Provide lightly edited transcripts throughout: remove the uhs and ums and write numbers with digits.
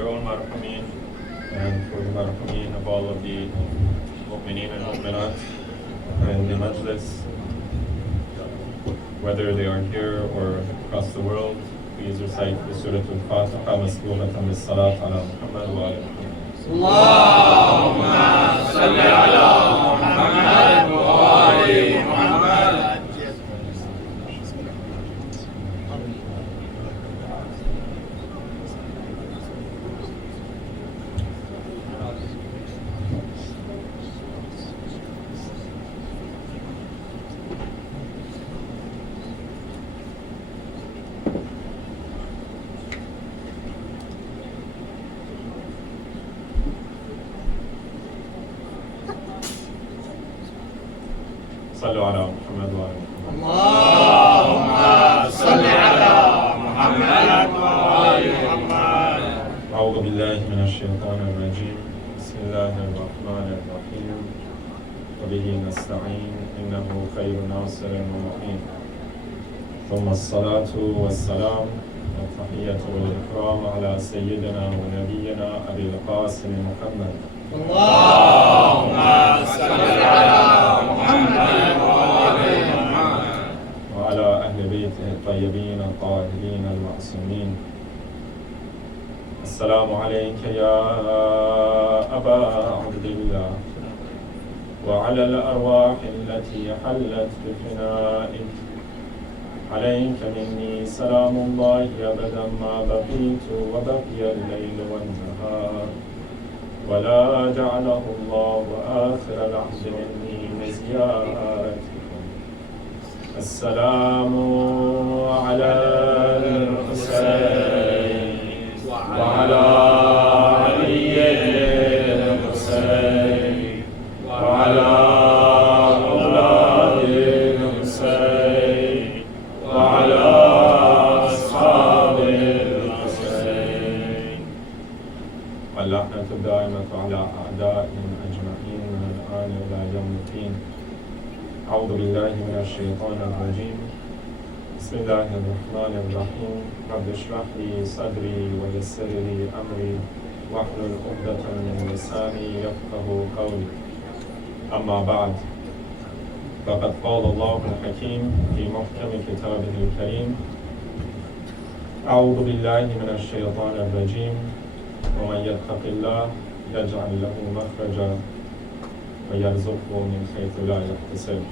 your own marhumin and for the marhumin of all of the mu'mineen and mu'minat in the majlis, whether they are here or across the world. Please recite the Surah Al-Fatiha masbooqatan bis-salat ala Muhammad wa ala Muhammad. Allahumma salli ala Muhammad wa ali Muhammad. صلوا على محمد وعلى محمد. اللهم صل على محمد وآل محمد. أعوذ بالله من الشيطان الرجيم. بسم الله الرحمن الرحيم. وبه نستعين إنه خير ناصر ومعين. ثم الصلاة والسلام والتحية والإكرام على سيدنا ونبينا أبي القاسم محمد. اللهم صل على محمد وآل محمد. وعلى أهل بيته الطيبين الطاهرين المعصومين. السلام عليك يا أبا عبد الله وعلى الأرواح التي حلت بفنائك. عليك مني سلام الله أبدا ما بقيت وبقي الليل والنهار، ولا جعله الله آخر العهد مني لزيارتكم. السلام على الحسين وعلى علي الحسين وعلى أولاد الحسين وعلى أصحاب الحسين، واللعنة الدائمة على أعدائهم أجمعين من الآن إلى يوم الدين. أعوذ بالله من الشيطان الرجيم. بسم الله الرحمن الرحيم. رب اشرح لي صدري ويسر لي أمري واحلل عقدة من لساني يفقه قولي. أما بعد، فقد قال الله الحكيم في محكم كتابه الكريم: أعوذ بالله من الشيطان الرجيم. ومن يتق الله يجعل له مخرجا ويرزقه من حيث لا يحتسب.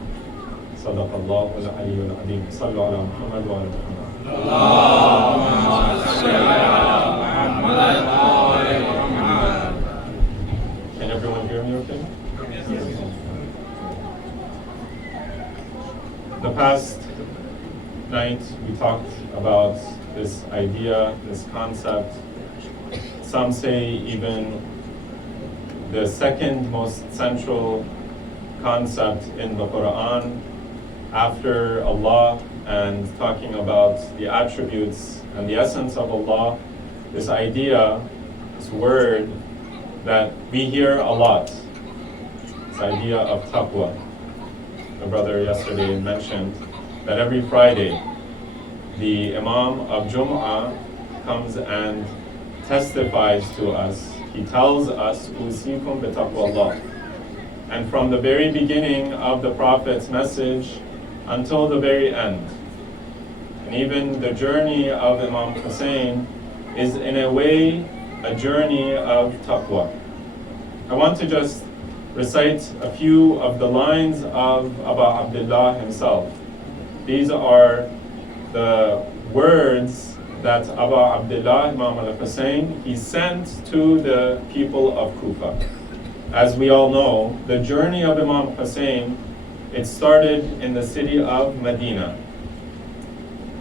صدق الله العلي العظيم. صلوا على محمد وعلى محمد. اللهم صل على محمد وآل محمد. Can everyone hear me okay? The past night we talked about this idea, this concept. Some say even the second most central concept in the Quran after Allah and talking about the attributes and the essence of Allah, this idea, this word that we hear a lot, this idea of Taqwa. The brother yesterday mentioned that every Friday the Imam of Jum'ah comes and testifies to us. He tells us, "Usikum bi taqwallah." And from the very beginning of the Prophet's message until the very end, and even the journey of Imam Hussein is in a way a journey of taqwa. I want to just recite a few of the lines of Abu Abdullah himself. These are the words that Abu Abdullah, Imam al-Hussein, he sent to the people of Kufa. As we all know, the journey of Imam Hussein, it started in the city of Medina.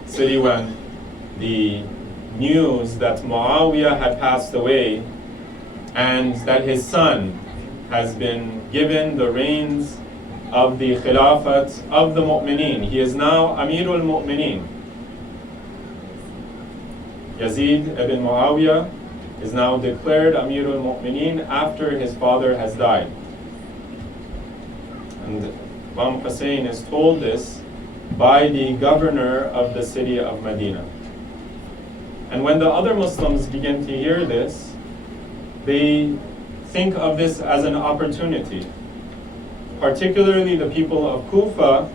City when the news that Muawiyah had passed away and that his son has been given the reins of the Khilafat of the Mu'mineen. He is now Amirul Mu'mineen. Yazid ibn Muawiyah is now declared Amirul Mu'mineen after his father has died. And Imam Hussein is told this by the governor of the city of Medina. And when the other Muslims begin to hear this, they think of this as an opportunity. Particularly the people of Kufa,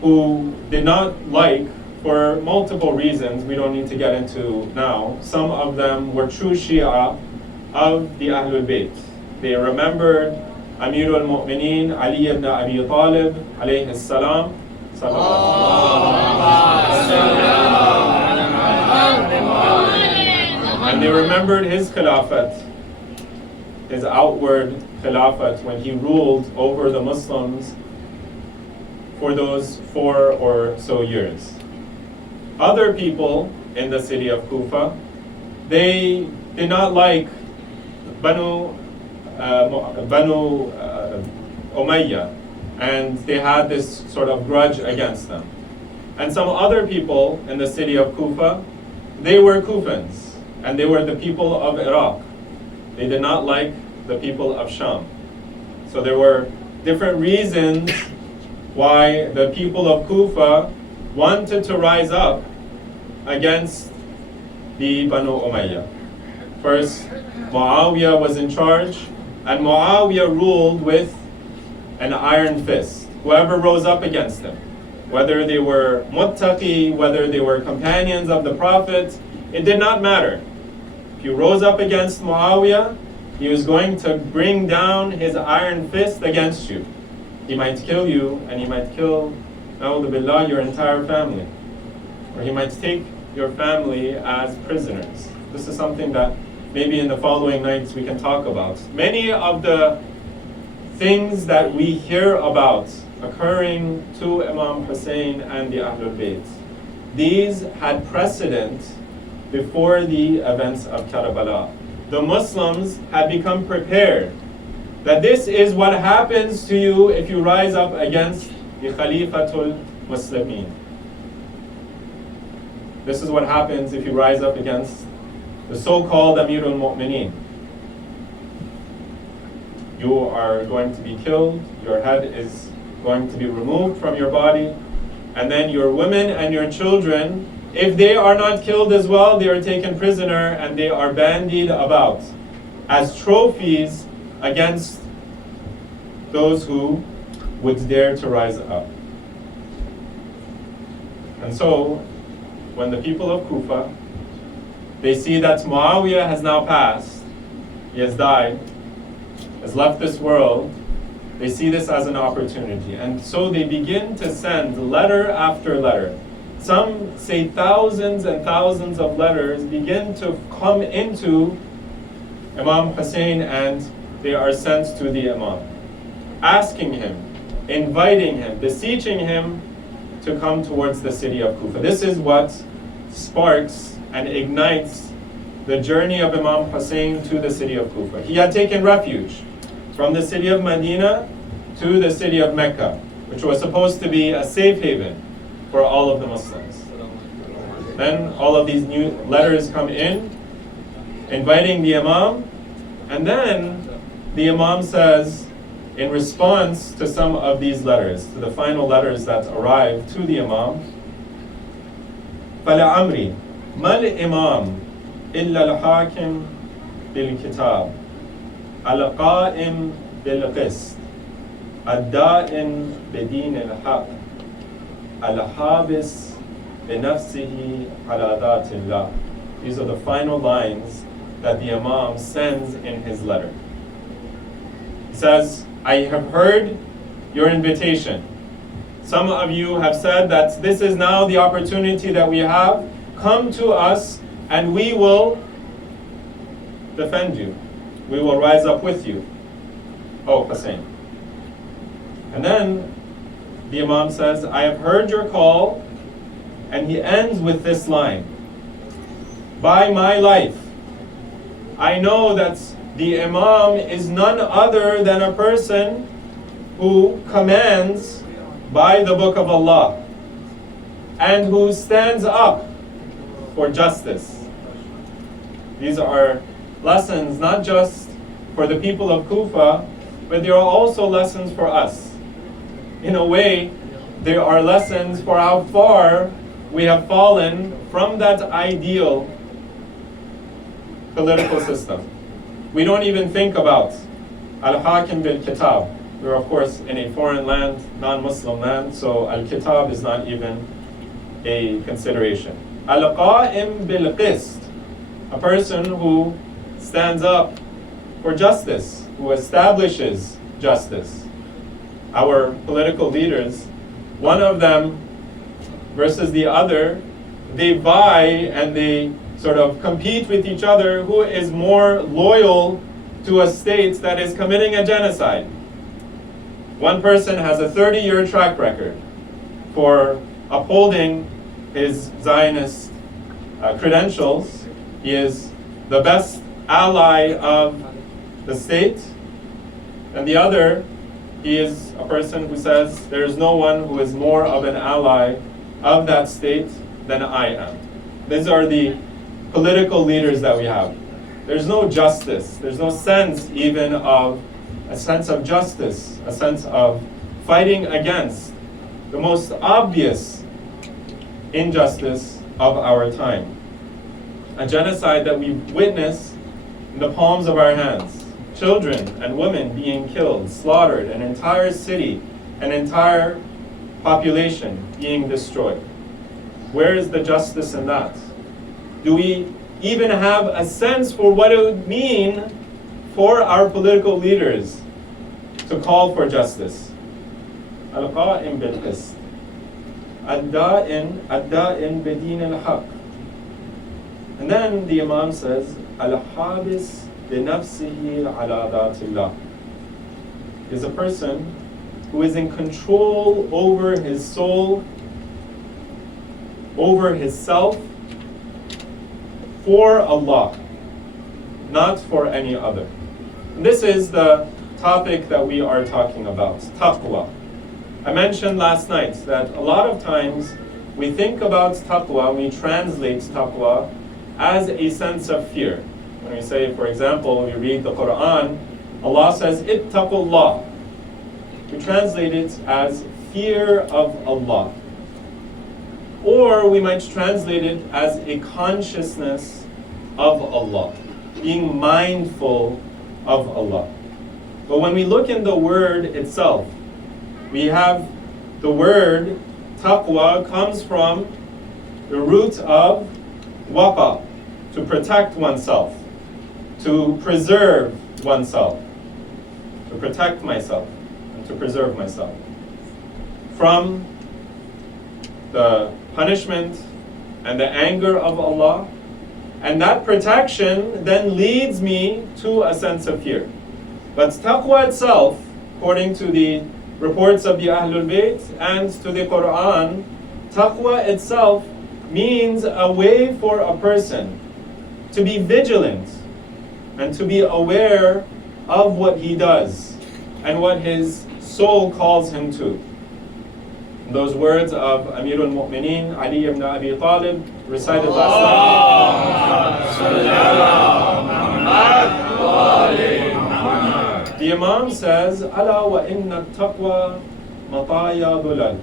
who did not like, for multiple reasons we don't need to get into now, some of them were true Shia of the Ahlul Bayt. They remembered Amir al-Mu'mineen Ali ibn Abi Talib alayhi salam. And they remembered his khilafat, his outward khilafat, when he ruled over the Muslims for those 4 or so years. Other people in the city of Kufa, they did not like Banu Umayyah, and they had this sort of grudge against them. And some other people in the city of Kufa, they were Kufans, and they were the people of Iraq. They did not like the people of Sham. So there were different reasons why the people of Kufa wanted to rise up against the Banu Umayyah. First, Muawiyah was in charge, and Muawiyah ruled with an iron fist. Whoever rose up against him, whether they were muttaqi, whether they were companions of the Prophet, it did not matter. If you rose up against Muawiyah, he was going to bring down his iron fist against you. He might kill you, and he might kill, na'udhu billah, your entire family. Or he might take your family as prisoners. This is something that maybe in the following nights we can talk about. Many of the things that we hear about occurring to Imam Hussein and the Ahlul Bayt, these had precedent before the events of Karbala. The Muslims had become prepared that this is what happens to you if you rise up against the Khalifatul Muslimin. This is what happens if you rise up against the so-called Amirul Mu'mineen. You are going to be killed, your head is going to be removed from your body, and then your women and your children, if they are not killed as well, they are taken prisoner and they are bandied about as trophies against those who would dare to rise up. And so, when the people of Kufa, they see that Muawiyah has now passed, he has died, has left this world, they see this as an opportunity. And so they begin to send letter after letter. Some say thousands and thousands of letters begin to come into Imam Hussein, and they are sent to the Imam, asking him, inviting him, beseeching him to come towards the city of Kufa. This is what sparks and ignites the journey of Imam Hussein to the city of Kufa. He had taken refuge from the city of Medina to the city of Mecca, which was supposed to be a safe haven for all of the Muslims. Then all of these new letters come in, inviting the Imam, and then the Imam says, in response to some of these letters, to the final letters that arrive to the Imam, فَلَعَمْرِي مَا الْإِمَامِ إِلَّا الْحَاكِمِ بِالْكِتَابِ الْقَائِمِ بِالْقِسْطِ الدَّائِمِ بِدِينِ الْحَقِّ الْحَابِسِ بِنَفْسِهِ عَلَى ذَاتِ اللَّهِ. These are the final lines that the Imam sends in his letter. He says, I have heard your invitation. Some of you have said that this is now the opportunity that we have. Come to us and we will defend you. We will rise up with you, O Hussein. And then the Imam says, I have heard your call, and he ends with this line, by my life, I know that the Imam is none other than a person who commands by the book of Allah and who stands up for justice. These are lessons not just for the people of Kufa, but they are also lessons for us. In a way, there are lessons for how far we have fallen from that ideal political system. We don't even think about al-hakim bil-kitab. We're of course in a foreign land, non-Muslim land, so al-kitab is not even a consideration. Al-qa'im bil-qist, a person who stands up for justice, who establishes justice. Our political leaders, one of them versus the other, they vie and they sort of compete with each other who is more loyal to a state that is committing a genocide. One person has a 30-year track record for upholding his Zionist credentials. He is the best ally of the state. And the other, he is a person who says, there is no one who is more of an ally of that state than I am. These are the political leaders that we have. There's no justice. There's no sense even of a sense of justice, a sense of fighting against the most obvious injustice of our time. A genocide that we witness in the palms of our hands. Children and women being killed, slaughtered, an entire city, an entire population being destroyed. Where is the justice in that? Do we even have a sense for what it would mean for our political leaders to call for justice? Al-qa'im bil-qist, ad-da'in bidin al-haq. And then the Imam says, al-habis binafsihi ala dhatillah, is a person who is in control over his soul, over his self, for Allah, not for any other. And this is the topic that we are talking about, taqwa. I mentioned last night that a lot of times we think about taqwa, we translate taqwa as a sense of fear. When we say, for example, when we read the Quran, Allah says, ittaqullah. We translate it as fear of Allah. Or we might translate it as a consciousness of Allah, being mindful of Allah. But when we look in the word itself, we have the word taqwa comes from the root of waqa, to protect oneself, to preserve oneself, to protect myself, and to preserve myself from the punishment and the anger of Allah. And that protection then leads me to a sense of fear. But taqwa itself, according to the reports of the Ahlul Bayt and to the Quran, taqwa itself means a way for a person to be vigilant and to be aware of what he does and what his soul calls him to. Those words of Amirul Mu'mineen Ali ibn Abi Talib recited last night. The Imam says, Ala wa inna taqwa mataya dhulal.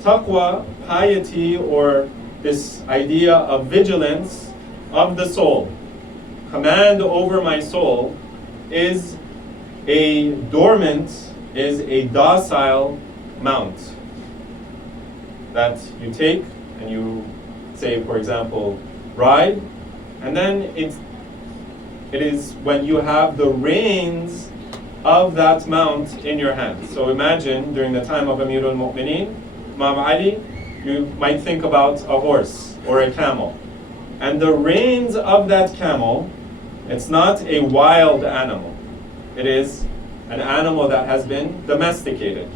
Taqwa, piety, or this idea of vigilance of the soul, command over my soul, is a dormant, is a docile mount that you take and you say, for example, ride, and then it is when you have the reins of that mount in your hand. So imagine during the time of Amirul Mu'mineen, Imam Ali, you might think about a horse or a camel. And the reins of that camel, it's not a wild animal. It is an animal that has been domesticated.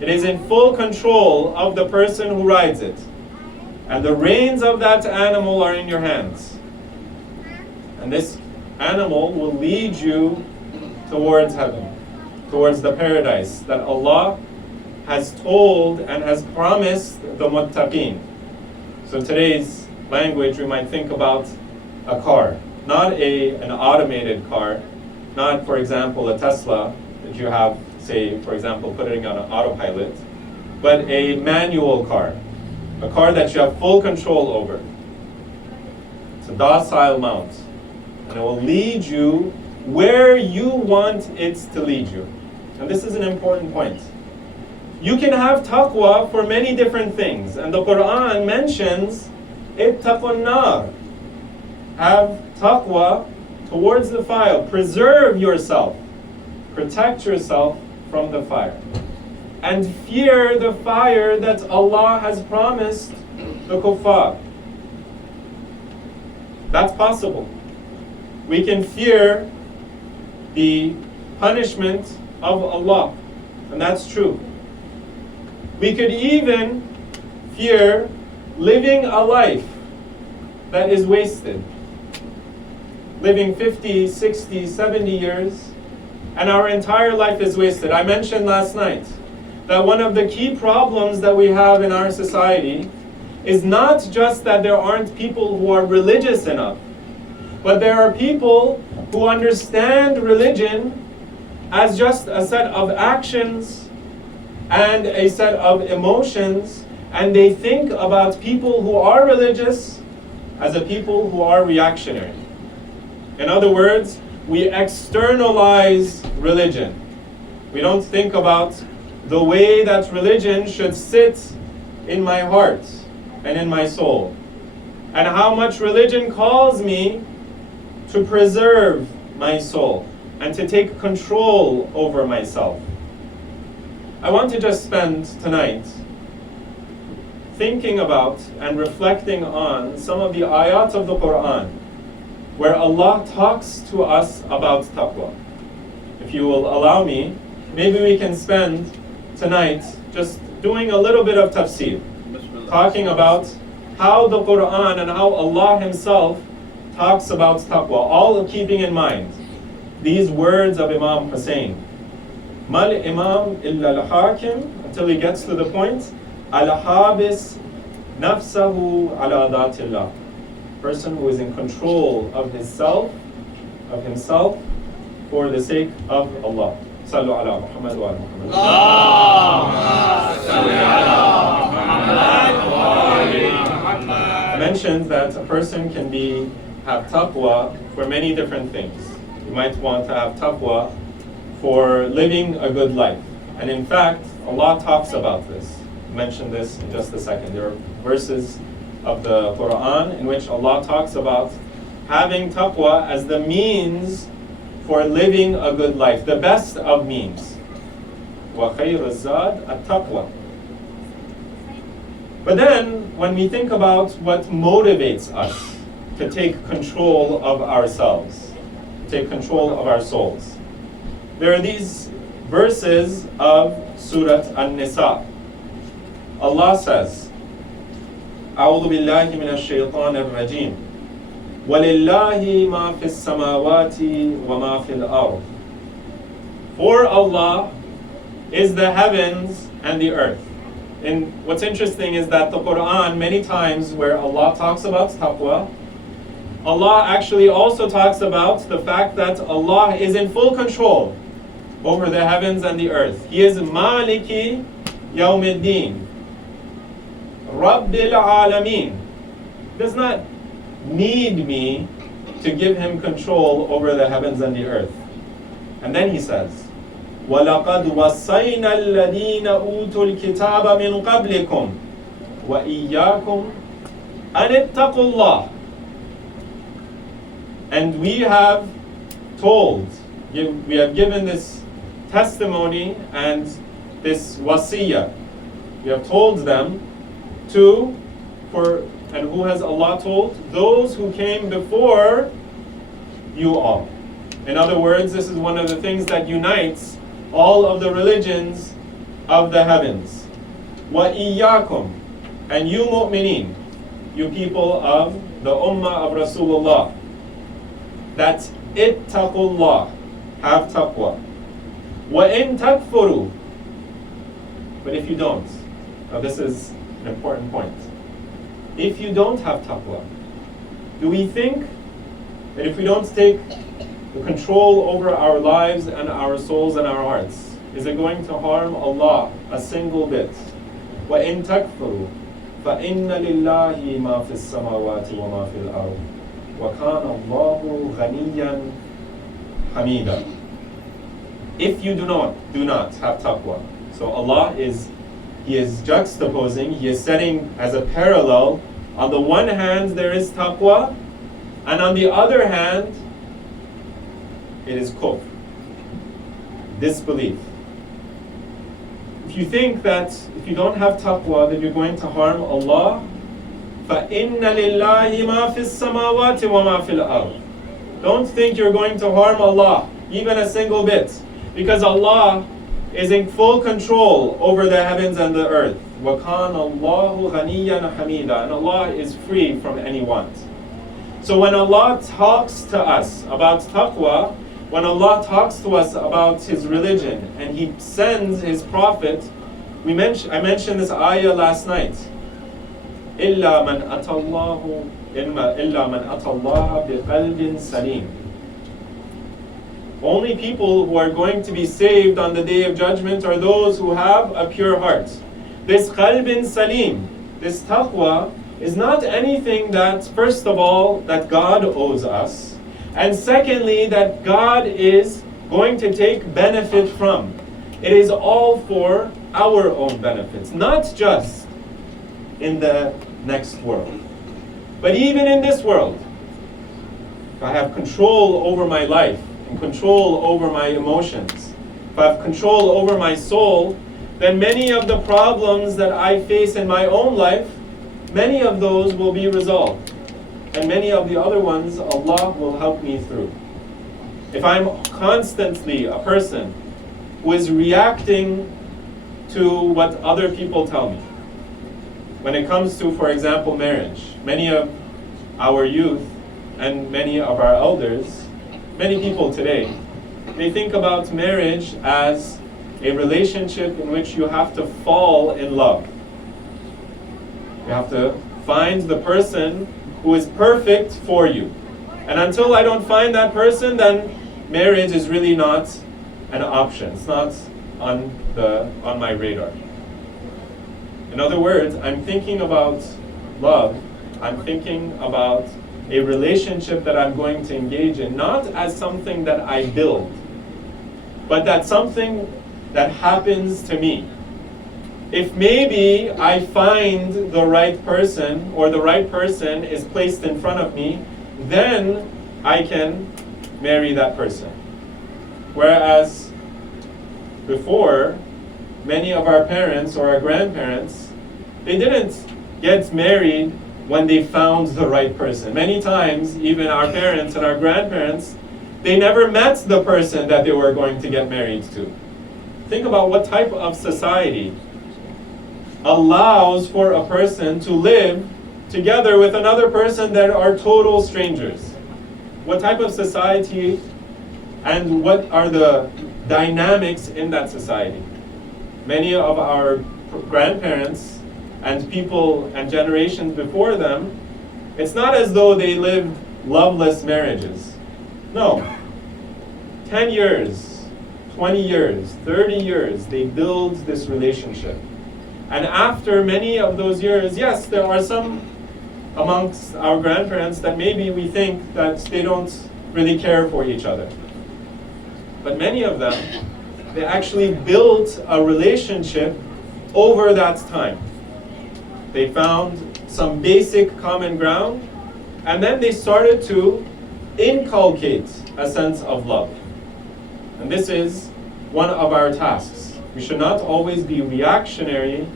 It is in full control of the person who rides it. And the reins of that animal are in your hands. And this animal will lead you towards heaven, towards the paradise that Allah has told and has promised the muttaqeen. So today's language, we might think about a car, not an automated car, not, for example, a Tesla that you have, say, for example, putting on an autopilot, but a manual car, a car that you have full control over. It's a docile mount. And it will lead you where you want it to lead you. And this is an important point. You can have taqwa for many different things. And the Quran mentions ittaqun nar. Have taqwa towards the fire. Preserve yourself. Protect yourself from the fire. And fear the fire that Allah has promised the kuffar. That's possible. We can fear the punishment of Allah, and that's true. We could even fear living a life that is wasted. Living 50, 60, 70 years, and our entire life is wasted. I mentioned last night that one of the key problems that we have in our society is not just that there aren't people who are religious enough, but there are people who understand religion as just a set of actions and a set of emotions, and they think about people who are religious as a people who are reactionary. In other words, we externalize religion. We don't think about the way that religion should sit in my heart and in my soul, and how much religion calls me to preserve my soul and to take control over myself. I want to just spend tonight thinking about and reflecting on some of the ayat of the Quran where Allah talks to us about taqwa. If you will allow me, maybe we can spend tonight just doing a little bit of tafsir, talking about how the Quran and how Allah Himself talks about taqwa, all keeping in mind these words of Imam Hussein. Mal imam illa al-hakim, until he gets to the point, al-habis nafsahu ala dhatillah. Person who is in control of himself, for the sake of Allah. Sallu ala Muhammad wa ala Muhammad. Allahumma salli ala Muhammad wa ali Muhammad. I mentioned that a person can have taqwa for many different things. You might want to have taqwa for living a good life. And in fact, Allah talks about this. I'll mention this in just a second. There are verses of the Quran in which Allah talks about having taqwa as the means for living a good life, the best of means. وَخَيْرُ الزَّادِ التَّقْوَى. But then, when we think about what motivates us to take control of ourselves, take control of our souls, there are these verses of Surah An-Nisa. Allah says, أعوذ بالله من الشيطان الرجيم وَلِلَّهِ مَا فِي السَّمَاوَاتِ وَمَا فِي الْأَرْضِ. For Allah is the heavens and the earth. And what's interesting is that the Quran, many times where Allah talks about taqwa, Allah actually also talks about the fact that Allah is in full control over the heavens and the earth. He is Maliki Yawmiddin, Rabbil Alameen. Does not need me to give Him control over the heavens and the earth. And then He says, وَلَقَدْ وَصَّيْنَا الَّذِينَ أُوتُوا الْكِتَابَ مِنْ قَبْلِكُمْ وَإِيَّاكُمْ أَنِ اتَّقُوا اللَّهَ. And we have given this testimony and this wasiyah. We have told them and who has Allah told? Those who came before you all. In other words, this is one of the things that unites all of the religions of the heavens. وَإِيَّاكُمْ, and you mu'mineen, you people of the ummah of Rasulullah, that ittaqullah, have taqwa. وَإِن تَكْفُرُوا, but if you don't, now this is an important point. If you don't have taqwa, do we think that if we don't take the control over our lives and our souls and our hearts, is it going to harm Allah a single bit? وَإِن تَكْفُرُوا فَإِنَّ لِلَّهِ مَا فِي السَّمَاوَاتِ وَمَا فِي الْأَرْضِ وَكَانَ اللَّهُ غَنِيًّا حَمِيدًا. If you do not have taqwa. So Allah He is juxtaposing, He is setting as a parallel. On the one hand, there is taqwa, and on the other hand, it is kufr, disbelief. If you think that if you don't have taqwa, that you're going to harm Allah, فَإِنَّ لِلَّهِ مَا فِي السَّمَاوَاتِ وَمَا فِي الْأَرْضِ. Don't think you're going to harm Allah, even a single bit, because Allah is in full control over the heavens and the earth. وَكَانَ اللَّهُ غَنِيًّا حَمِيدًا. And Allah is free from any want. So when Allah talks to us about taqwa, when Allah talks to us about His religion, and He sends His Prophet, I mentioned this ayah last night. إِلَّا مَنْ أَتَى اللَّهَ بِقَلْبٍ سَلِيمٍ. Only people who are going to be saved on the Day of Judgment are those who have a pure heart. This qalbin salim, this taqwa, is not anything that, first of all, that God owes us, and secondly, that God is going to take benefit from. It is all for our own benefits, not just in the next world, but even in this world. If I have control over my life, and control over my emotions, if I have control over my soul, then many of the problems that I face in my own life, many of those will be resolved. And many of the other ones, Allah will help me through. If I'm constantly a person who is reacting to what other people tell me, when it comes to, for example, marriage, many of our youth and many of our elders, many people today, they think about marriage as a relationship in which you have to fall in love. You have to find the person who is perfect for you. And until I don't find that person, then marriage is really not an option. It's not on my radar. In other words, I'm thinking about love. I'm thinking about a relationship that I'm going to engage in, not as something that I build, but that's something that happens to me. If maybe I find the right person, or the right person is placed in front of me, then I can marry that person. Whereas before, many of our parents or our grandparents, they didn't get married when they found the right person. Many times, even our parents and our grandparents, they never met the person that they were going to get married to. Think about what type of society allows for a person to live together with another person that are total strangers. What type of society and what are the dynamics in that society? Many of our grandparents and people and generations before them, it's not as though they lived loveless marriages. No. 10 years, 20 years, 30 years, they build this relationship. And after many of those years, yes, there are some amongst our grandparents that maybe we think that they don't really care for each other. But many of them, they actually built a relationship over that time. They found some basic common ground, and then they started to inculcate a sense of love. And this is one of our tasks. We should not always be reactionary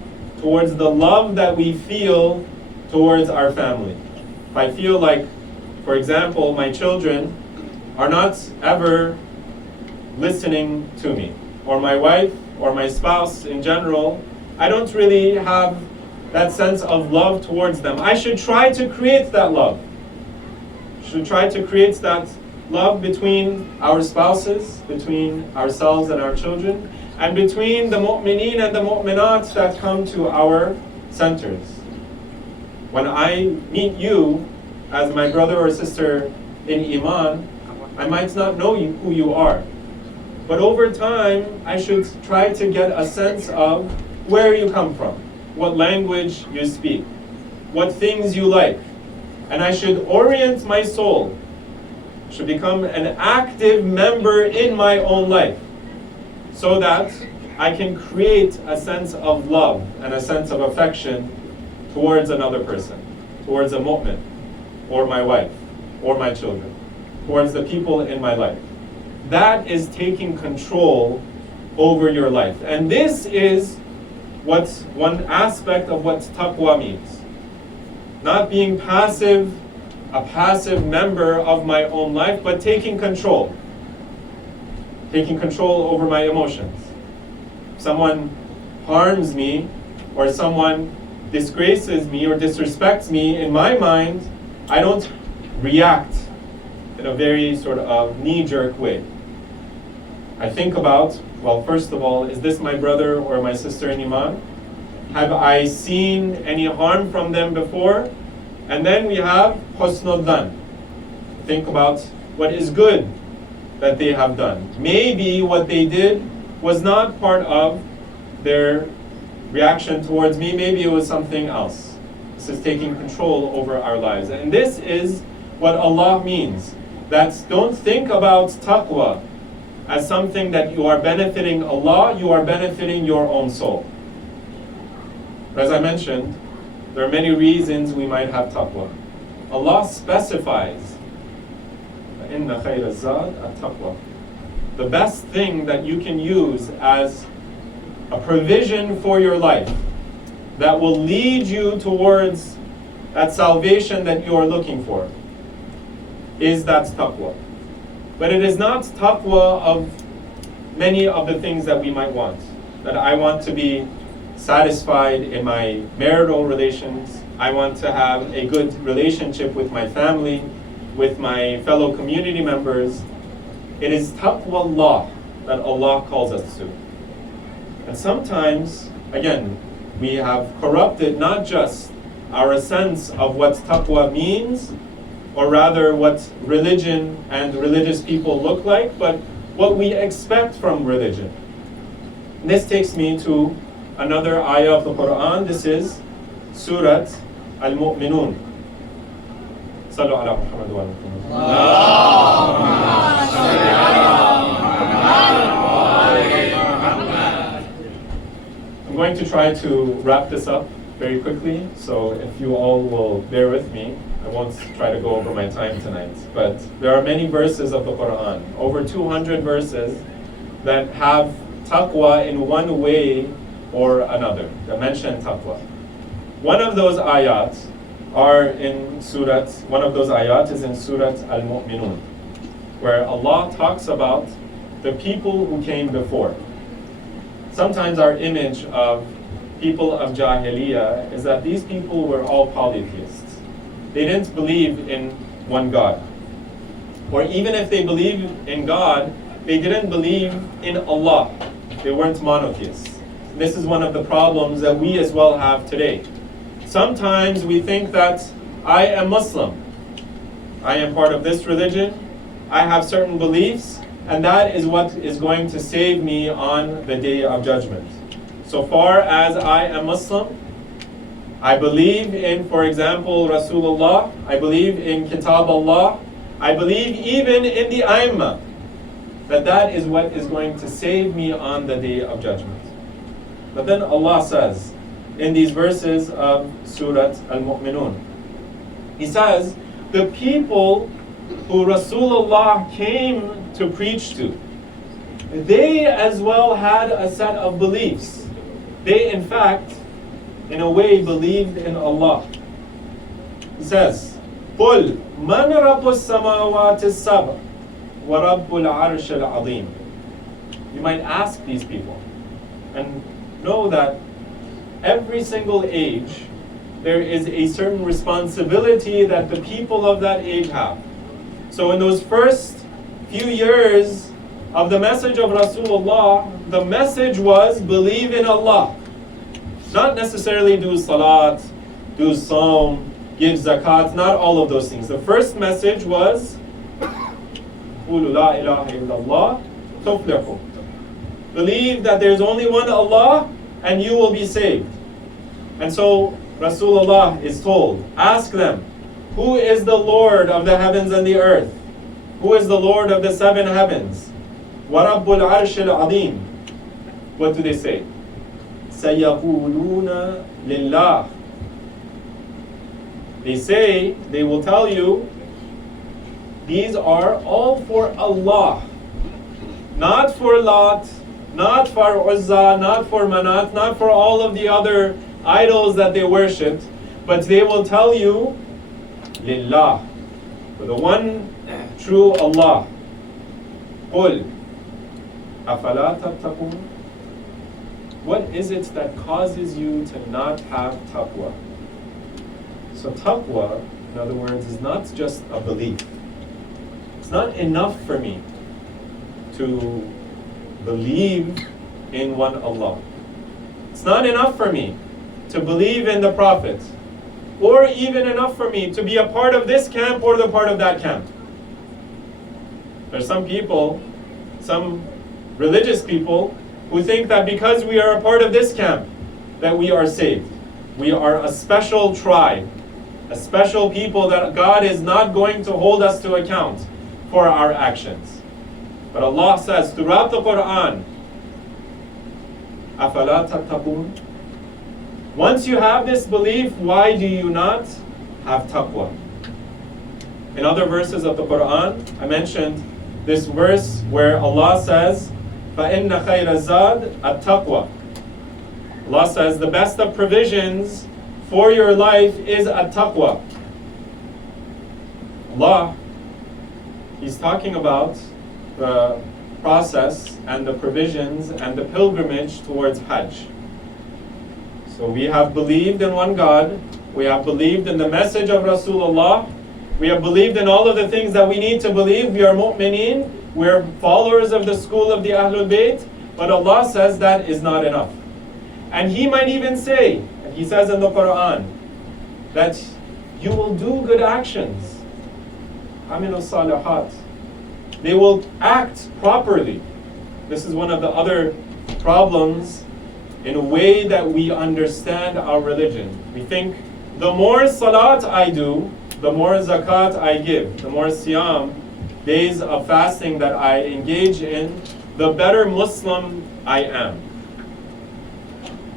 towards the love that we feel towards our family. If I feel like, for example, my children are not ever listening to me, or my wife, or my spouse in general, I don't really have that sense of love towards them. I should try to create that love. Should try to create that love between our spouses, between ourselves and our children, and between the mu'mineen and the mu'minat that come to our centers. When I meet you as my brother or sister in Iman, I might not know who you are. But over time, I should try to get a sense of where you come from, what language you speak, what things you like, And I should orient my soul, should become an active member in my own life, so that I can create a sense of love and a sense of affection towards another person, towards a mu'min, or my wife, or my children, towards the people in my life. That is taking control over your life. And this is what's one aspect of what taqwa means. Not being passive, a passive member of my own life, but taking control. Taking control over my emotions. Someone harms me, or someone disgraces me or disrespects me, in my mind, I don't react in a very sort of knee-jerk way. I think about, well, first of all, is this my brother or my sister in Iman? Have I seen any harm from them before? And then we have husnul dhan. Think about what is good that they have done. Maybe what they did was not part of their reaction towards me. Maybe it was something else. This is taking control over our lives. And this is what Allah means. That don't think about taqwa as something that you are benefiting Allah, you are benefiting your own soul. As I mentioned, there are many reasons we might have taqwa. Allah specifies, إِنَّ خَيْرَ الزَّادِ التَّقْوَى. The best thing that you can use as a provision for your life that will lead you towards that salvation that you are looking for is that taqwa. But it is not taqwa of many of the things that we might want. That I want to be satisfied in my marital relations. I want to have a good relationship with my family, with my fellow community members. It is taqwa Allah that Allah calls us to. And sometimes, again, we have corrupted not just our sense of what taqwa means, or rather what religion and religious people look like, but what we expect from religion. And this takes me to another ayah of the Quran. This is Surat Al-Mu'minun. Sallu ala Muhammad wa I'm going to try to wrap this up very quickly, so if you all will bear with me, I won't try to go over my time tonight. But there are many verses of the Quran, over 200 verses, that have taqwa in one way or another, that mention taqwa. One of those ayat is in Surat Al-Mu'minun, where Allah talks about the people who came before. Sometimes our image of people of Jahiliyyah is that these people were all polytheists. They didn't believe in one God. Or even if they believed in God, they didn't believe in Allah. They weren't monotheists. This is one of the problems that we as well have today. Sometimes we think that I am Muslim. I am part of this religion. I have certain beliefs, and that is what is going to save me on the Day of Judgment. So far as I am Muslim, I believe in, for example, Rasulullah. I believe in Kitab Allah. I believe even in the Aimma. That is what is going to save me on the Day of Judgment. But then Allah says, in these verses of Surat Al-Mu'minun, He says, the people who Rasulullah came to preach to, they as well had a set of beliefs. They, in fact, in a way, believed in Allah. He says, قُلْ مَنْ رَبُّ السَّمَاوَاتِ السَّبْعِ وَرَبُّ الْعَرْشِ الْعَظِيمِ. You might ask these people, and know that every single age, there is a certain responsibility that the people of that age have. So in those first few years of the message of Rasulullah, the message was believe in Allah. Not necessarily do salat, do sawm, give zakat, not all of those things. The first message was قُولُوا لَا إِلَهَ إِلَّا اللَّهُ تُفْلِحُوا. Believe that there's only one Allah and you will be saved. And so Rasulullah is told, ask them, Who is the Lord of the heavens and the earth? Who is the Lord of the seven heavens? وَرَبُّ الْعَرْشِ الْعَظِيمِ. What do they say? سَيَقُولُونَ لِلَّهِ. They will tell you, these are all for Allah. Not for Lat, not for Uzza, not for Manat, not for all of the other idols that they worshipped, but they will tell you, Lillah, for the one true Allah. قُلْ أَفَلَا تَتَّقُونَ. What is it that causes you to not have taqwa? So taqwa, in other words, is not just a belief. It's not enough for me to believe in one Allah. It's not enough for me to believe in the Prophet, or even enough for me to be a part of this camp or the part of that camp. There's some people, some religious people, who think that because we are a part of this camp, that we are saved. We are a special tribe, a special people that God is not going to hold us to account for our actions. But Allah says throughout the Quran, أَفَلَا تَتَّقُونَ. Once you have this belief, why do you not have taqwa? In other verses of the Quran, I mentioned this verse where Allah says, فَإِنَّ خَيْرَ الزَّادِ التَّقْوَى. Allah says the best of provisions for your life is at-taqwa. Allah, He's talking about the process and the provisions and the pilgrimage towards Hajj. So we have believed in one God, we have believed in the message of Rasulullah, we have believed in all of the things that we need to believe. We are mu'mineen, we are followers of the school of the Ahlul Bayt, but Allah says that is not enough. And He might even say, and He says in the Quran, that you will do good actions. Aminu salihat. They will act properly. This is one of the other problems in a way that we understand our religion. We think the more salat I do, the more zakat I give, the more siyam, days of fasting that I engage in, the better Muslim I am.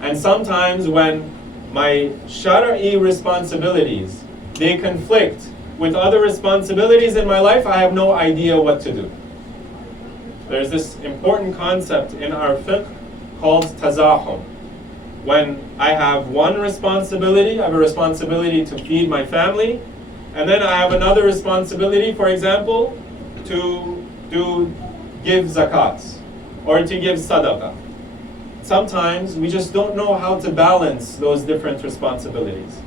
And sometimes when my shara'i responsibilities, they conflict with other responsibilities in my life, I have no idea what to do. There's this important concept in our fiqh called tazahum. When I have one responsibility, I have a responsibility to feed my family, and then I have another responsibility, for example, to give zakat or to give sadaqah. Sometimes we just don't know how to balance those different responsibilities.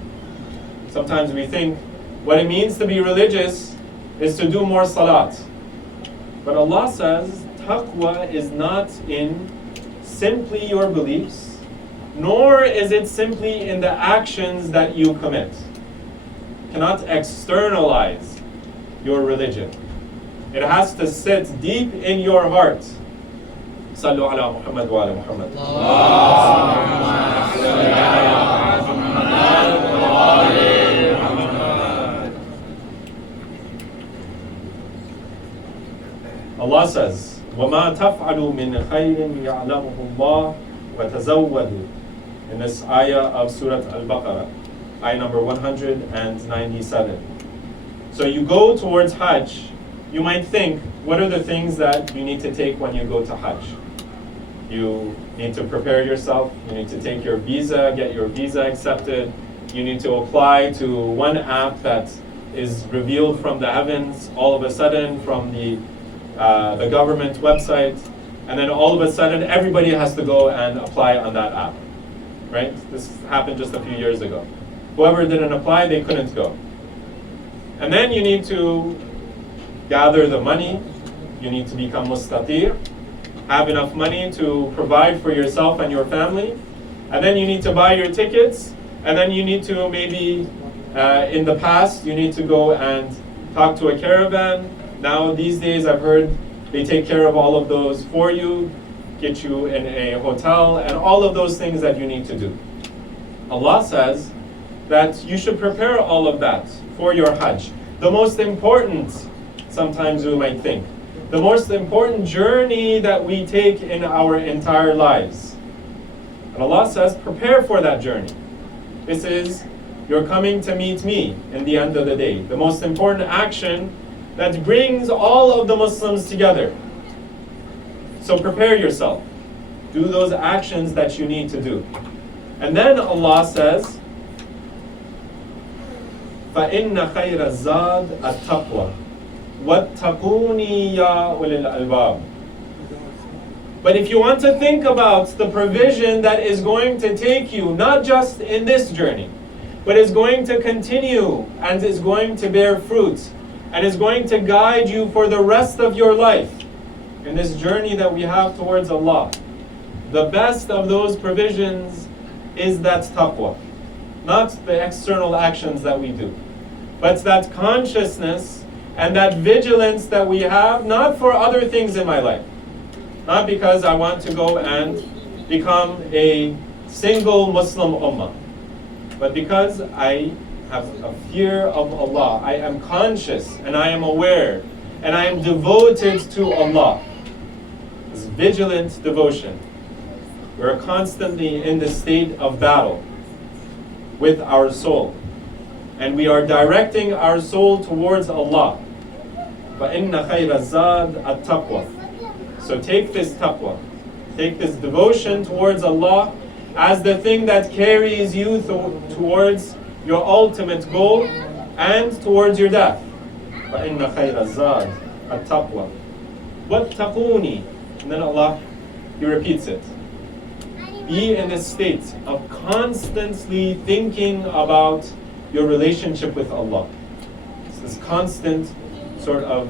Sometimes we think what it means to be religious is to do more salat. But Allah says taqwa is not in simply your beliefs, nor is it simply in the actions that you commit. You cannot externalize your religion. It has to sit deep in your heart. Sallu ala Muhammad wa ala Muhammad. Allah says, وَمَا تَفْعَلُوا مِنْ خَيْرٍ يَعْلَمُهُ اللَّهُ وَتَزَوَّدُوا, in this ayah of Surah Al-Baqarah, ayah number 197. So you go towards Hajj, you might think, what are the things that you need to take when you go to Hajj? You need to prepare yourself, you need to take your visa, get your visa accepted, you need to apply to one app that is revealed from the heavens all of a sudden from the government website, and then all of a sudden everybody has to go and apply on that app, right? This happened just a few years ago. Whoever didn't apply, they couldn't go. And then you need to gather the money, you need to become mustatir, have enough money to provide for yourself and your family, and then you need to buy your tickets, and then you need to maybe, in the past, you need to go and talk to a caravan. Now these days I've heard they take care of all of those for you, get you in a hotel, and all of those things that you need to do. Allah says that you should prepare all of that for your Hajj. The most important, sometimes we might think, the most important journey that we take in our entire lives. And Allah says, prepare for that journey. This is, you're coming to meet me in the end of the day. The most important action that brings all of the Muslims together. So prepare yourself. Do those actions that you need to do. And then Allah says, فَإِنَّ خَيْرَ الزَّادِ التَّقْوَى وَاتَّقُونِي يَا أُولِي الْأَلْبَابِ. But if you want to think about the provision that is going to take you, not just in this journey, but is going to continue and is going to bear fruit and is going to guide you for the rest of your life in this journey that we have towards Allah, the best of those provisions is that taqwa. Not the external actions that we do, but that consciousness and that vigilance that we have, not for other things in my life. Not because I want to go and become a single Muslim ummah, but because I have a fear of Allah. I am conscious and I am aware and I am devoted to Allah. This vigilant devotion. We're constantly in the state of battle with our soul. And we are directing our soul towards Allah. فَإِنَّ خَيْرَ الزَّادِ التَّقْوَى. So take this taqwa, take this devotion towards Allah as the thing that carries you towards your ultimate goal and towards your death. فَإِنَّ خَيْرَ الزَّادِ التَّقْوَى وَاتَّقُونِي. And then Allah, He repeats it. Be in a state of constantly thinking about your relationship with Allah. It's this constant sort of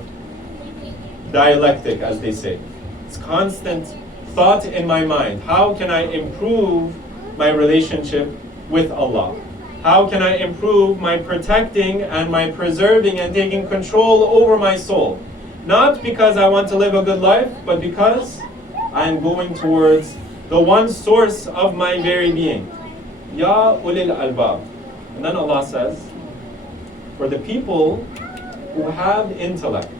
dialectic, as they say. It's constant thought in my mind. How can I improve my relationship with Allah? How can I improve my protecting and my preserving and taking control over my soul? Not because I want to live a good life, but because I am going towards the one source of my very being. Ya ulil albab. And then Allah says, for the people who have intellect,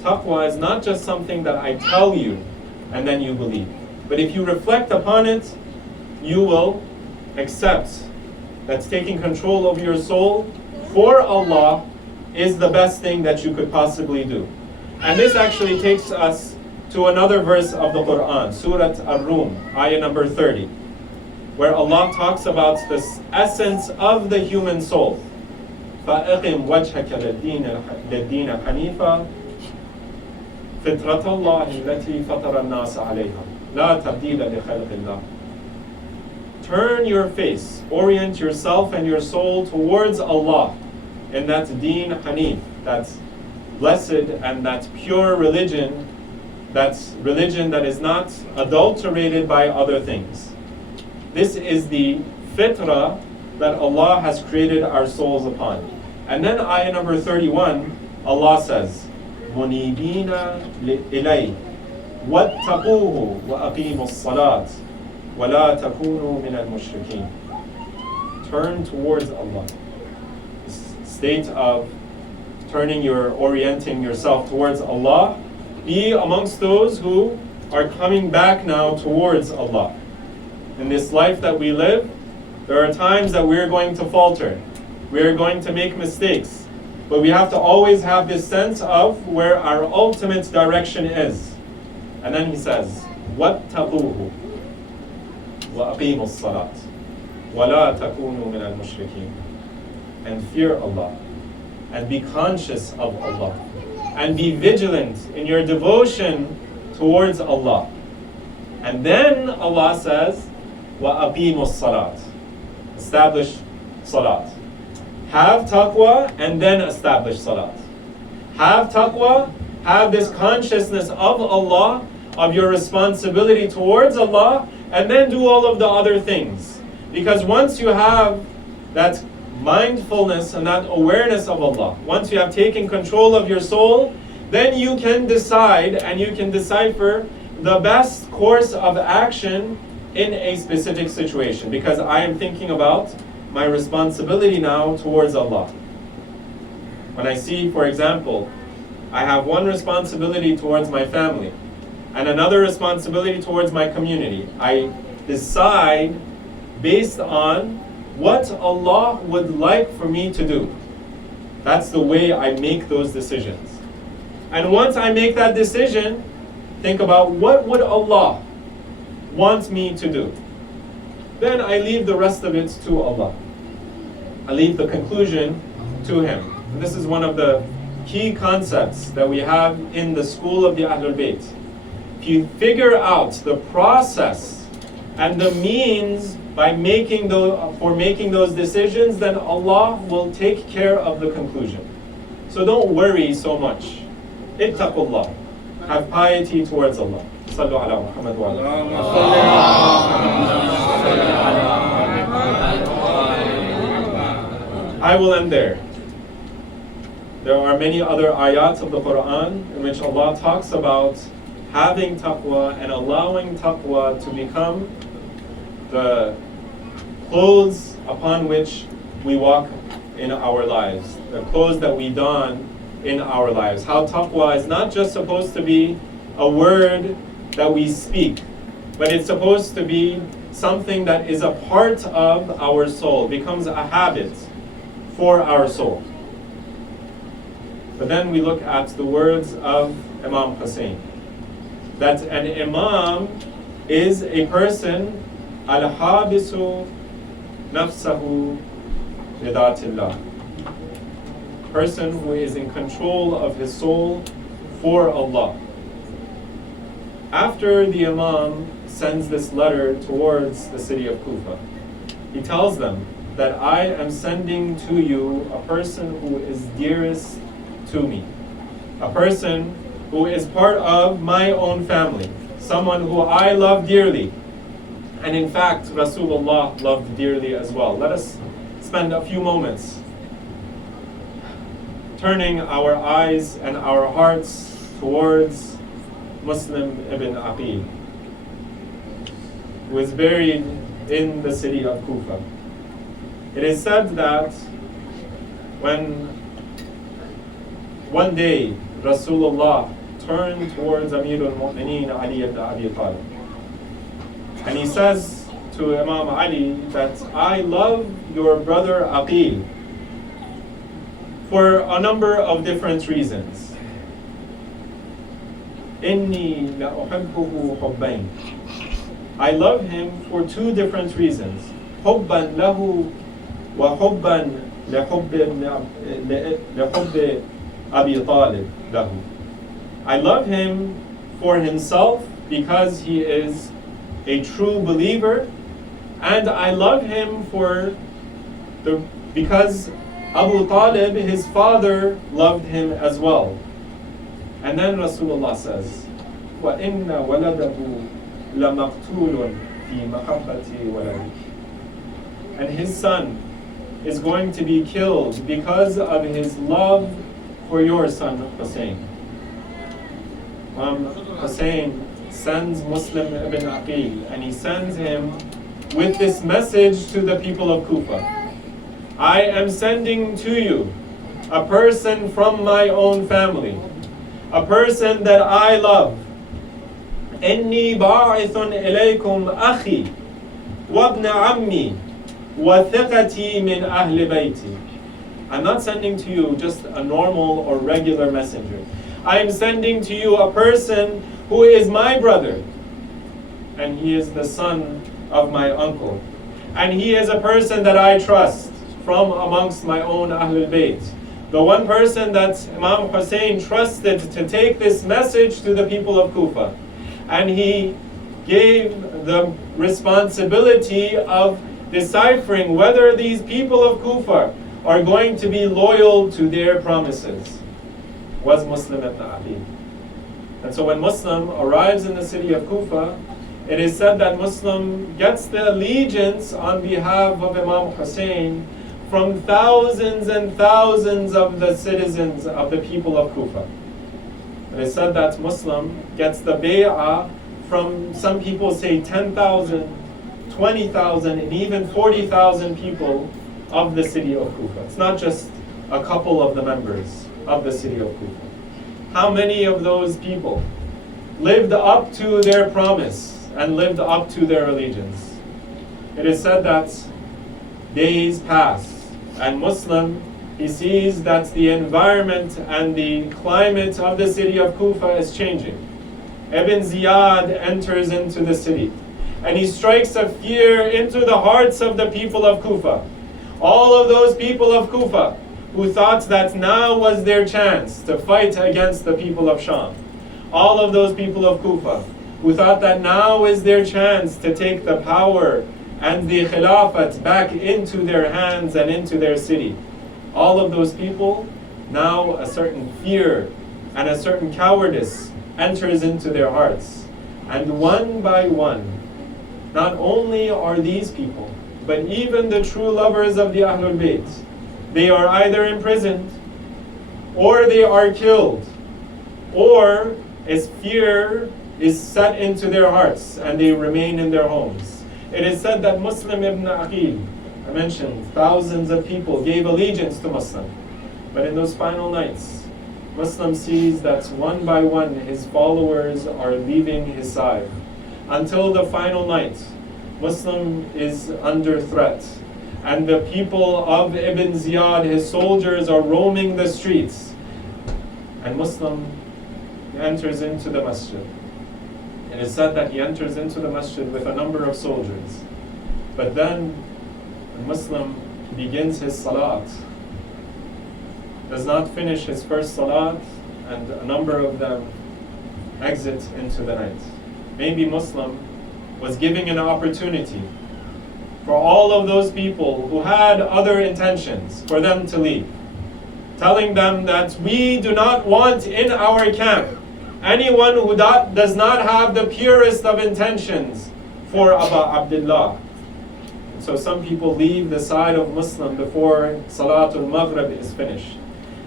taqwa is not just something that I tell you and then you believe. But if you reflect upon it, you will accept that taking control of your soul for Allah is the best thing that you could possibly do. And this actually takes us to another verse of the Quran, Surah Ar-Rum, ayah number 30, where Allah talks about the essence of the human soul. فَأَقِمْ وَجْهَكَ لِلدِّينِ حَنِيفًا فِطْرَةَ اللَّهِ الَّتِي فَطَرَ النَّاسَ عَلَيْهَا لَا تَبْدِيلَ لِخَلْقِ اللَّهِ. Turn your face, orient yourself and your soul towards Allah in that deen hanif, that blessed and that pure religion, that's religion that is not adulterated by other things. This is the fitrah that Allah has created our souls upon. And then ayah number 31, Allah says, مُنِيبِينَ إِلَيْهِ وَاتَّقُوهُ وَأَقِيمُوا الصَّلَاةِ وَلَا تَكُونُوا مِنَ الْمُشْرِكِينَ. Turn towards Allah. This state of orienting yourself towards Allah. Be amongst those who are coming back now towards Allah. In this life that we live, there are times that we're going to falter. We're going to make mistakes. But we have to always have this sense of where our ultimate direction is. And then He says, وَاتَّقُوهُ وَأَقِيمُوا الصَّلَاةِ وَلَا تَكُونُوا مِنَ الْمُشْرِكِينَ. And fear Allah. And be conscious of Allah. And be vigilant in your devotion towards Allah. And then Allah says, وَأَقِيمُوا الصَّلَاةِ. Establish salat. Have taqwa and then establish salat. Have taqwa, have this consciousness of Allah, of your responsibility towards Allah, and then do all of the other things. Because once you have that mindfulness and that awareness of Allah, once you have taken control of your soul, then you can decide and you can decipher the best course of action in a specific situation. Because I am thinking about my responsibility now towards Allah. When I see, for example, I have one responsibility towards my family and another responsibility towards my community, I decide based on what Allah would like for me to do. That's the way I make those decisions. And once I make that decision, think about what would Allah want me to do. Then I leave the rest of it to Allah. I leave the conclusion to Him. And this is one of the key concepts that we have in the school of the Ahlul Bayt. If you figure out the process and the means by making those decisions, then Allah will take care of the conclusion. So don't worry so much. Ittaqullah. Have piety towards Allah. Sallu ala Muhammad wa I will end there. There are many other ayats of the Quran in which Allah talks about having taqwa and allowing taqwa to become the clothes upon which we walk in our lives, the clothes that we don in our lives. How taqwa is not just supposed to be a word that we speak, but it's supposed to be something that is a part of our soul, becomes a habit for our soul. But then we look at the words of Imam Hussein, that an imam is a person al-habisu nafsahu lidatillah, person who is in control of his soul for Allah. After the imam sends this letter towards the city of Kufa, he tells them that I am sending to you a person who is dearest to me, a person who is part of my own family, someone who I love dearly. And in fact, Rasulullah loved dearly as well. Let us spend a few moments turning our eyes and our hearts towards Muslim ibn Aqil, who is buried in the city of Kufa. It is said that when one day Rasulullah turned towards Amir al-Mu'mineen Ali ibn Abi Talib, and he says to Imam Ali that I love your brother Aqil for a number of different reasons. Inni la uhibbuhu hubbayn. I love him for two different reasons. Hubban lahu wa hubban لحب Abi Talib lahu. I love him for himself because he is a true believer, and I love him because Abu Talib, his father, loved him as well. And then Rasulullah says, وَإِنَّ وَلَدَهُ لَمَقْتُولٌ فِي مَحَبَّةِ وَلَدِهِ. And his son is going to be killed because of his love for your son Hussein. Hussein sends Muslim ibn Aqil, and he sends him with this message to the people of Kufa. I am sending to you a person from my own family, a person that I love. إِنِّي بَاعِثٌ إِلَيْكُمْ أَخِي وَابْنَ عَمِّي وَثِقَتِي مِنْ أَهْلِ بَيْتِي. I'm not sending to you just a normal or regular messenger. I am sending to you a person who is my brother, and he is the son of my uncle, and he is a person that I trust from amongst my own Ahlul Bayt. The one person that Imam Hussein trusted to take this message to the people of Kufa. And he gave the responsibility of deciphering whether these people of Kufa are going to be loyal to their promises, was Muslim ibn Aqil. And so when Muslim arrives in the city of Kufa, it is said that Muslim gets the allegiance on behalf of Imam Hussein from thousands and thousands of the citizens of the people of Kufa. It is said that Muslim gets the bay'ah from, some people say 10,000, 20,000, and even 40,000 people of the city of Kufa. It's not just a couple of the members of the city of Kufa. How many of those people lived up to their promise and lived up to their allegiance? It is said that days pass, and Muslim, he sees that the environment and the climate of the city of Kufa is changing. Ibn Ziyad enters into the city, and he strikes a fear into the hearts of the people of Kufa. All of those people of Kufa who thought that now was their chance to fight against the people of Sham. All of those people of Kufa who thought that now is their chance to take the power and the khilafat back into their hands and into their city. All of those people, now a certain fear and a certain cowardice enters into their hearts. And one by one, not only are these people, but even the true lovers of the Ahlul Bayt, they are either imprisoned, or they are killed, or as fear is set into their hearts and they remain in their homes. It is said that Muslim ibn Aqil, I mentioned, thousands of people gave allegiance to Muslim. But in those final nights, Muslim sees that one by one his followers are leaving his side. Until the final night, Muslim is under threat. And the people of Ibn Ziyad, his soldiers, are roaming the streets. And Muslim enters into the masjid. It is said that he enters into the masjid with a number of soldiers. But then, the Muslim begins his salat, does not finish his first salat, and a number of them exit into the night. Maybe Muslim was giving an opportunity for all of those people who had other intentions for them to leave, telling them that we do not want in our camp anyone who does not have the purest of intentions for Aba Abdullah. So some people leave the side of Muslim before Salatul Maghrib is finished.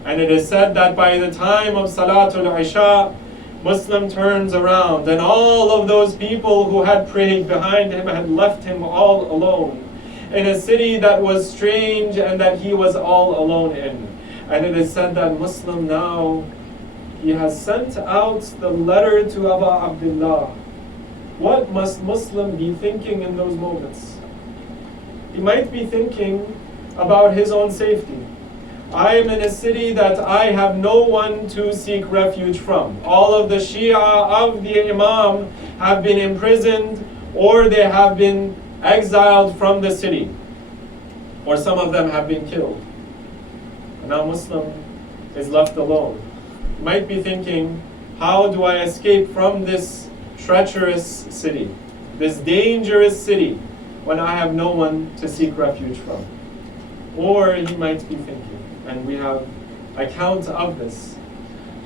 And it is said that by the time of Salatul Isha, Muslim turns around and all of those people who had prayed behind him had left him all alone in a city that was strange and that he was all alone in. And it is said that Muslim now, he has sent out the letter to Aba Abdullah. What must Muslim be thinking in those moments? He might be thinking about his own safety. I am in a city that I have no one to seek refuge from. All of the Shia of the Imam have been imprisoned, or they have been exiled from the city, or some of them have been killed. And now Muslim is left alone. He might be thinking, how do I escape from this treacherous city, this dangerous city, when I have no one to seek refuge from? Or he might be thinking, and we have account of this,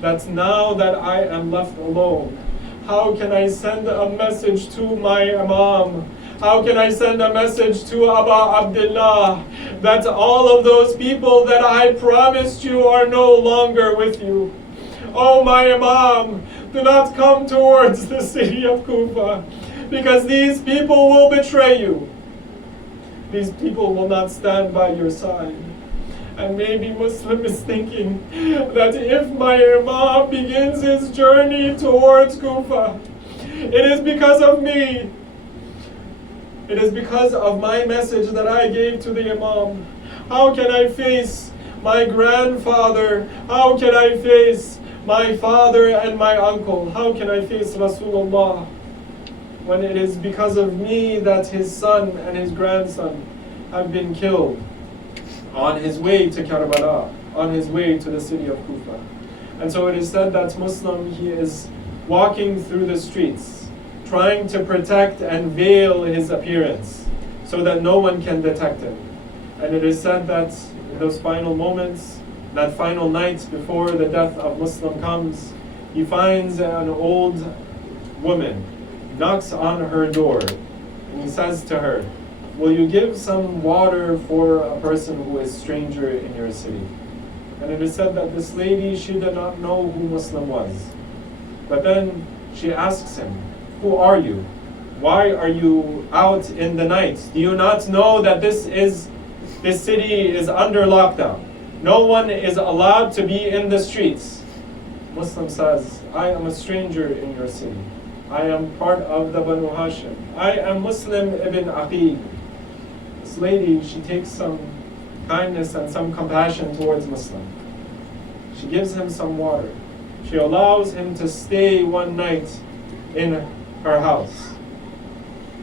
that now that I am left alone, how can I send a message to my Imam? How can I send a message to Aba Abdullah that all of those people that I promised you are no longer with you? Oh my Imam, do not come towards the city of Kufa, because these people will betray you. These people will not stand by your side. And maybe Muslim is thinking that if my Imam begins his journey towards Kufa, it is because of me. It is because of my message that I gave to the Imam. How can I face my grandfather? How can I face my father and my uncle? How can I face Rasulullah when it is because of me that his son and his grandson have been killed on his way to Karbala, on his way to the city of Kufa? And so it is said that Muslim, he is walking through the streets, trying to protect and veil his appearance so that no one can detect him. And it is said that in those final moments, that final night before the death of Muslim comes, he finds an old woman, knocks on her door, and he says to her, will you give some water for a person who is stranger in your city? And it is said that this lady, she did not know who Muslim was. But then she asks him, who are you? Why are you out in the night? Do you not know that this city is under lockdown? No one is allowed to be in the streets. Muslim says, I am a stranger in your city. I am part of the Banu Hashim. I am Muslim ibn Aqil. This lady, she takes some kindness and some compassion towards Muslim. She gives him some water. She allows him to stay one night in her house.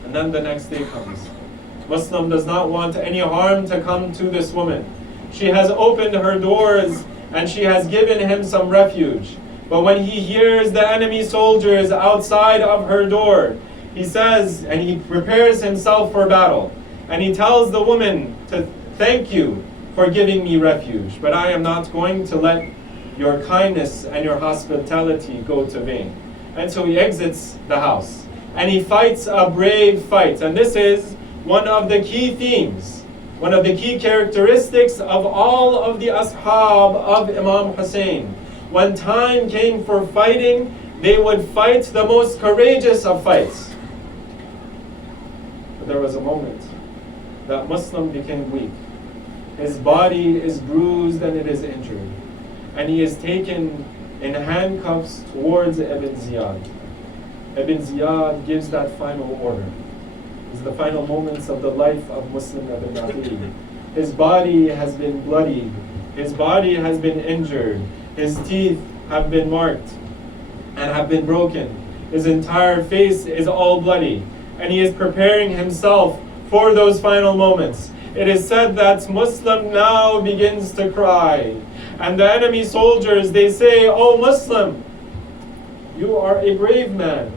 And then the next day comes. Muslim does not want any harm to come to this woman. She has opened her doors and she has given him some refuge. But when he hears the enemy soldiers outside of her door, he says, and he prepares himself for battle. And he tells the woman to thank you for giving me refuge, but I am not going to let your kindness and your hospitality go to vain. And so he exits the house and he fights a brave fight. And this is one of the key themes, one of the key characteristics of all of the ashab of Imam Hussein. When time came for fighting, they would fight the most courageous of fights. But there was a moment that Muslim became weak. His body is bruised and it is injured. And he is taken in handcuffs towards Ibn Ziyad. Ibn Ziyad gives that final order. It's the final moments of the life of Muslim ibn Aqil. His body has been bloodied. His body has been injured. His teeth have been marked and have been broken. His entire face is all bloody. And he is preparing himself for those final moments. It is said that Muslim now begins to cry. And the enemy soldiers, they say, "Oh Muslim, you are a brave man.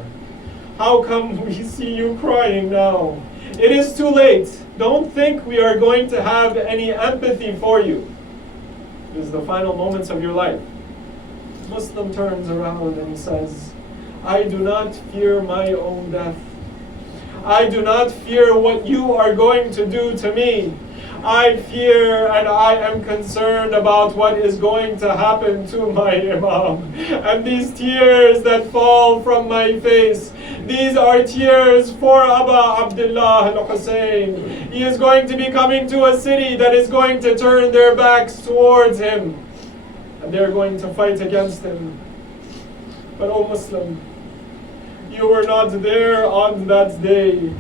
How come we see you crying now? It is too late. Don't think we are going to have any empathy for you. It is the final moments of your life." Muslim turns around and he says, "I do not fear my own death. I do not fear what you are going to do to me. I fear and I am concerned about what is going to happen to my Imam. And these tears that fall from my face, these are tears for Aba Abdullah al-Hussein. He is going to be coming to a city that is going to turn their backs towards him. And they are going to fight against him. But O Muslim, you were not there on that day.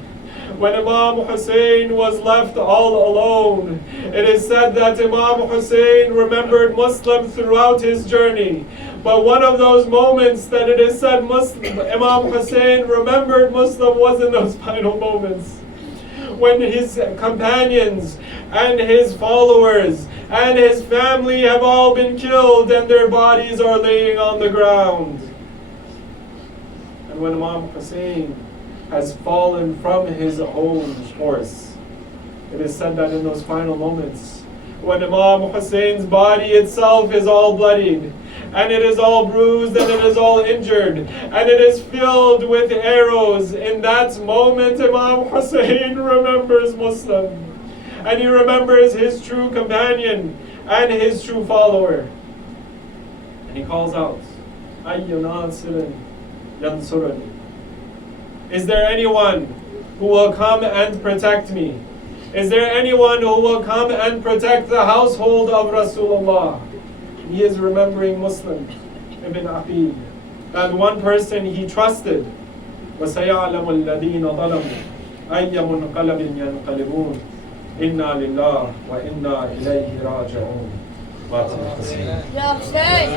When Imam Hussein was left all alone, it is said that Imam Hussein remembered Muslim throughout his journey. But one of those moments that it is said Imam Hussein remembered Muslim was in those final moments. When his companions and his followers and his family have all been killed and their bodies are laying on the ground. And when Imam Hussein has fallen from his own horse, it is said that in those final moments, when Imam Hussein's body itself is all bloodied, and it is all bruised, and it is all injured, and it is filled with arrows, in that moment Imam Hussein remembers Muslim, and he remembers his true companion and his true follower. And he calls out, "Ayyu nasirin yansurani." Is there anyone who will come and protect me? Is there anyone who will come and protect the household of Rasulullah? He is remembering Muslim ibn Aqil, that one person he trusted. وَسَيَعْلَمُ الَّذِينَ ظَلَمُوا أَيَّ مُنْقَلَبٍ يَنْقَلِبُونَ إِنَّا لِلَّهِ وَإِنَّا إِلَيْهِ رَاجِعُونَ. Ya Hüseyin!